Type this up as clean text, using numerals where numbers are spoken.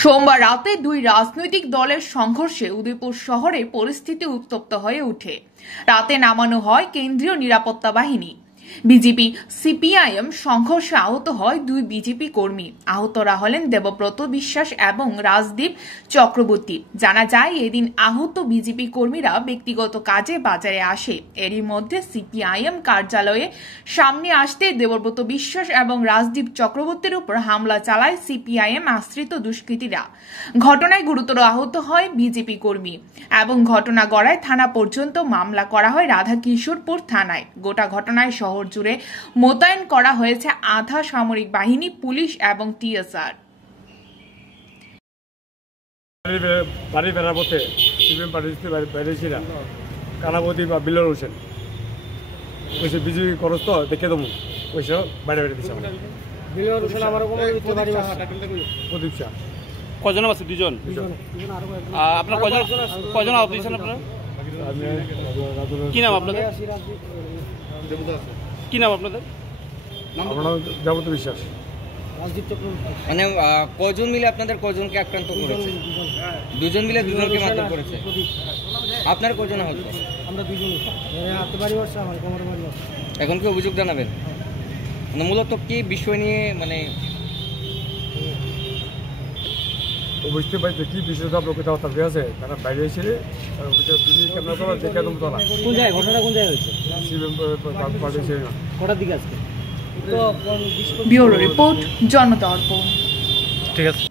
সোমবার রাতে দুই রাজনৈতিক দলের সংঘর্ষে উদয়পুর শহরে পরিস্থিতি উত্তপ্ত হয়ে ওঠে। রাতে নামানো হয় কেন্দ্রীয় নিরাপত্তা বাহিনী। বিজেপি সিপিআইএম সংঘর্ষে আহত হয় দুই বিজেপি কর্মী। আহতরা হলেন দেবব্রত বিশ্বাস এবং রাজদীপ চক্রবর্তী। জানা যায়, এদিন আহত বিজেপি কর্মীরা ব্যক্তিগত কাজে বাজারে আসে। এরই মধ্যে সিপিআইএম কার্যালয়ে সামনে আসতে দেবব্রত বিশ্বাস এবং রাজদীপ চক্রবর্তীর উপর হামলা চালায় সিপিআইএম আশ্রিত দুষ্কৃতীরা। ঘটনায় গুরুতর আহত হয় বিজেপি কর্মী এবং ঘটনা গড়ায় থানা পর্যন্ত মামলা করা হয় রাধাকিশোরপুর থানায়। গোটা ঘটনায় শহর জুড়ে মোতায়েন করা হয়েছে আধা সামরিক বাহিনী, পুলিশ এবং টিএসআর। বাড়ি ফেরার পথে সিপিএম পার্টিতে বেরিয়েছিলাম কানাবতী বা বিল্লাল হোসেন ওইসব বিজেপি খরচ তো দেখে দেবো ওইসব বাইরে বেড়ে দিচ্ছে প্রদীপ শাহ। কজন আছে? দুজন। আপনার কজন আহত হয়েছেন? আপনার কি নাম? আপনাদের কি নাম? আপনাদের দেবব্রত বিশ্বাস। মানে কজন মিলে আপনাদের কজনকে আক্রান্ত করেছে? দুজন মিলে দুজনকে মারধর করেছে। আপনার কজন আহত? আমরা দুজন। এখন কি অভিযোগ জানাবেন? মানে মূলত কি বিষয় নিয়ে মানে বুঝতে পারছি কি বিষয়টা আপনার কথাবার্তা হয়ে আছে, তারা বাইরে এসে ক্যামেরা করা দেখে দেবো তোলা। কোন জায়গায় ঘটনা? কোন জায়গায় হয়েছে? সিপিএম পার্টি কটার দিকে আজকে? Bureau report, Janadarpan. ঠিক আছে।